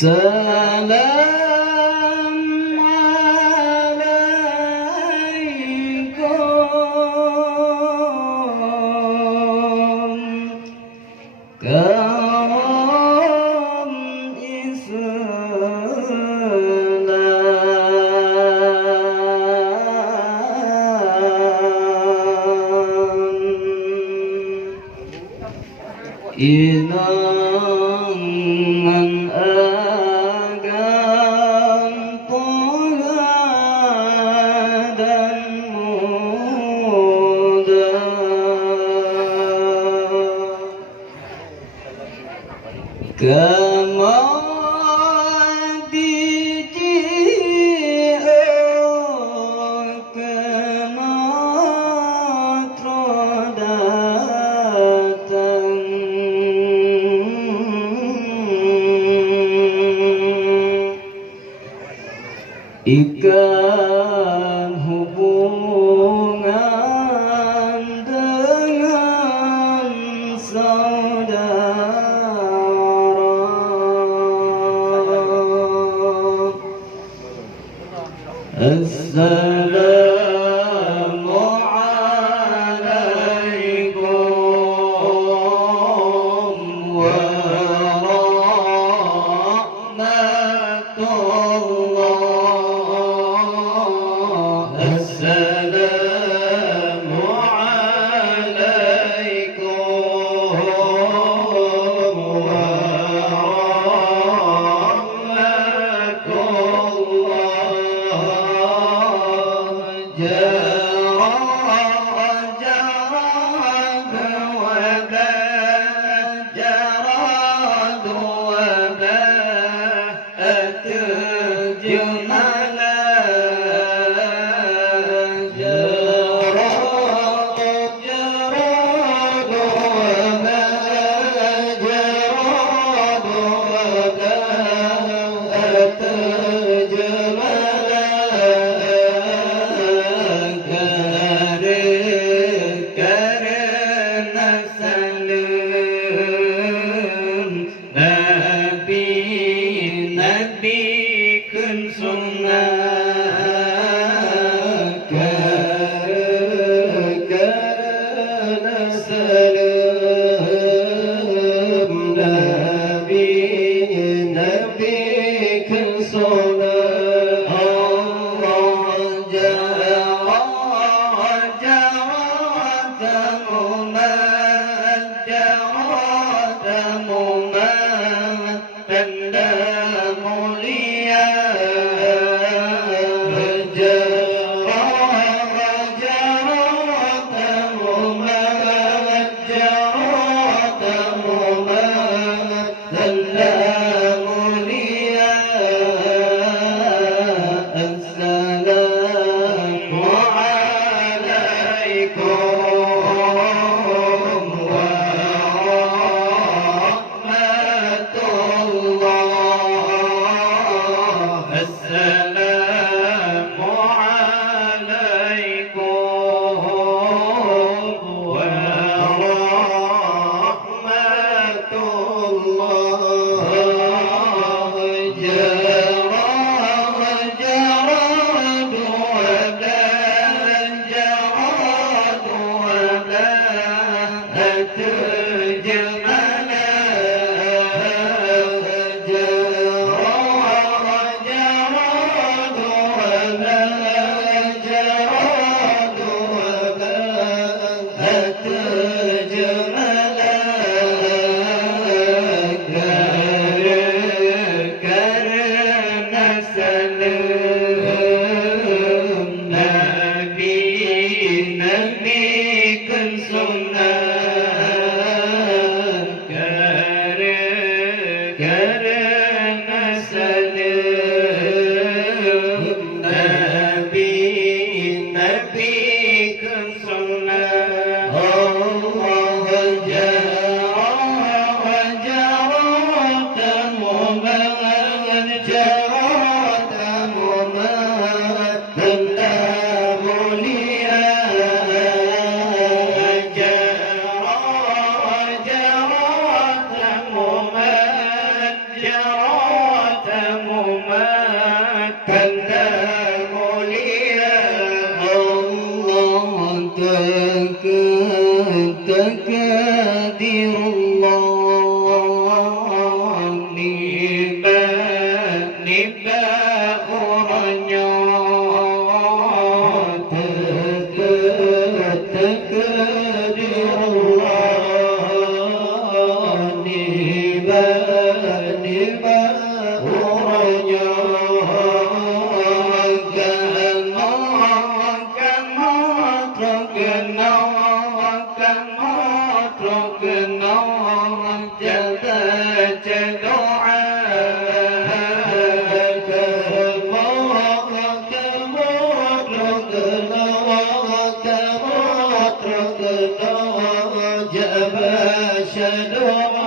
Salam alaikum kaum Islam inangan agam Toha dan muda ikan hubungan dengan saudara. Assalamu alaikum warahmatullah. Assalamu السلام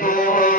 عليكم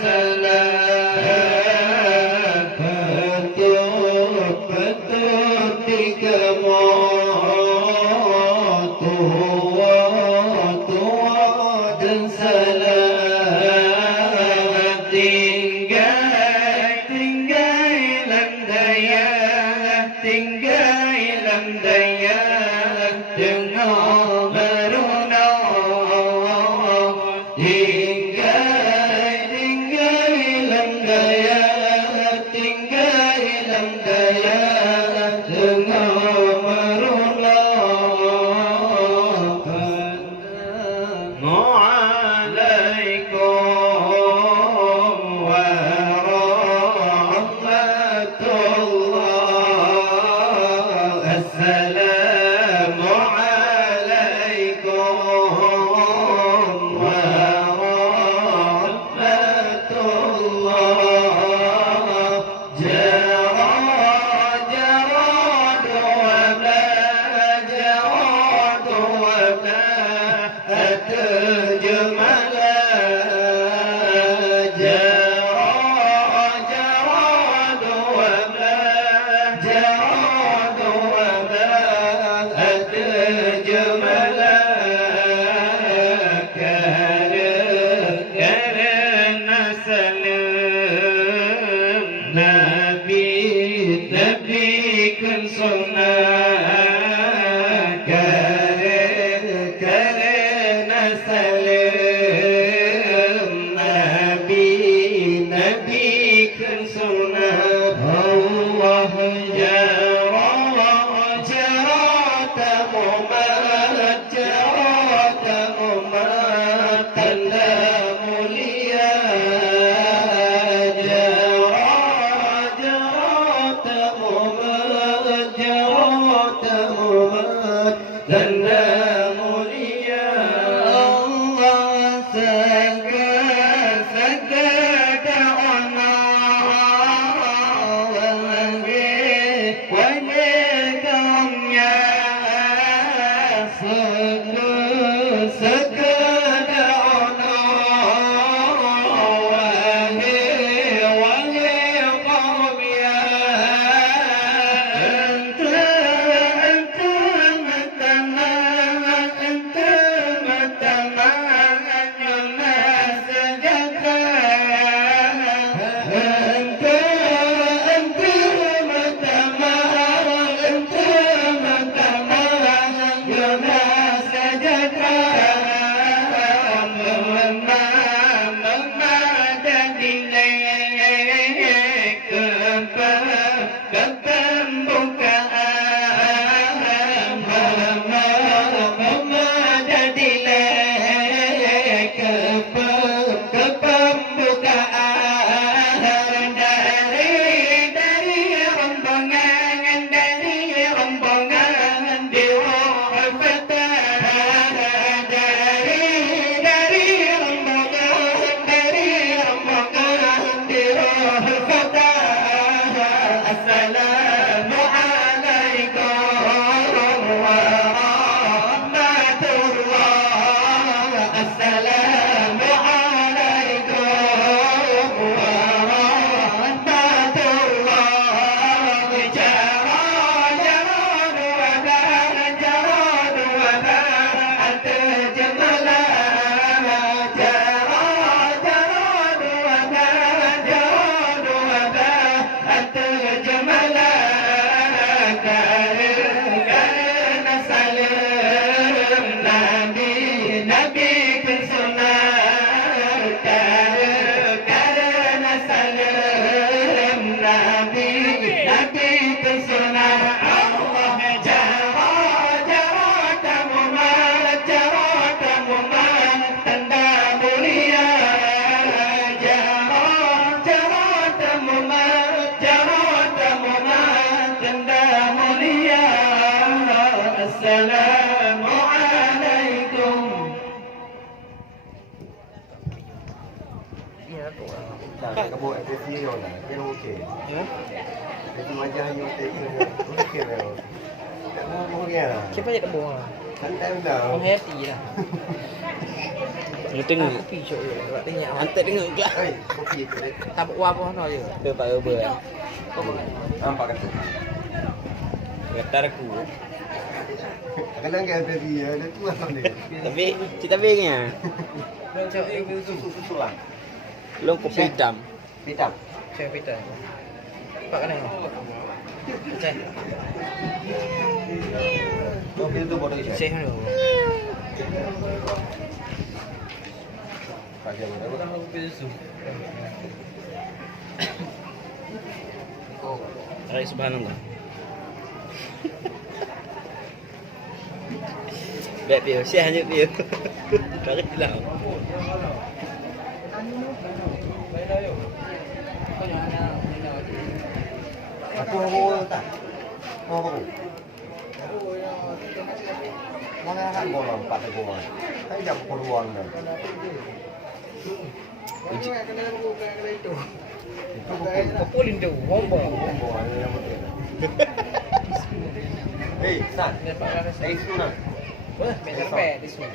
salam Betul tiga tua dan salam tinggal lam daya dengan meruna tinggal lam daya dengan meruna Assalamualaikum warahmatullah Assalamualaikum warahmatullah Jarad wabla atujmala jarad wabla atujmala karena salam Nabi kun sunnah karena salam Nabi kun sunnah Allah jarat umat tanda mulia jarat umat tanda mulia Allah sagada Tak, kamu buat FFP kau lah, kan okey. Ya? Jadi macam you take okey lah. Tak mau okey lah. Siapa je kat bawah lah. Santai dah. Orang happy lah. tengok. Kopi syok je. Sebab tengok. Hantar tengok ke? Hei, kopi tu. Tak buat apa apa je. Ber. Kau makan. Nampak kata. Kata aku. Kadang kan ada dia, ada tu apa ni? Tapi kita bengnya. Cak itu Susu lah. Belum kopi hitam. Hitam. Cak pita. Pak kan tengok. Cak. Kopi tu bodoh je. Cak dulu. Pakai bodoh. Bukan kopi susu. Rai subhanallah. Baik piu, share je piu. Tak hilang. Aku mau tak? Mau apa? Mana hak bola 4 bola. Tapi dah peruan dah. Populin tu, bomba. Bola yang penting. Hei, San. Hei, Suna. Wah, serbet tisu.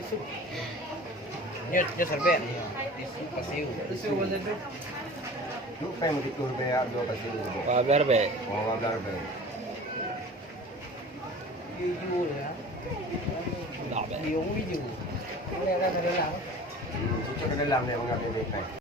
Tisu. Dia serbet. Tisu pasiu. Tisu macam tu. Lu pengen gitu bayar 2 pasir. Wah, biar baik. Oh, biar baik. Video ya. Tak baik. Video video. Boleh ada dalam. Cucuk ke dalam ni mengambil baik.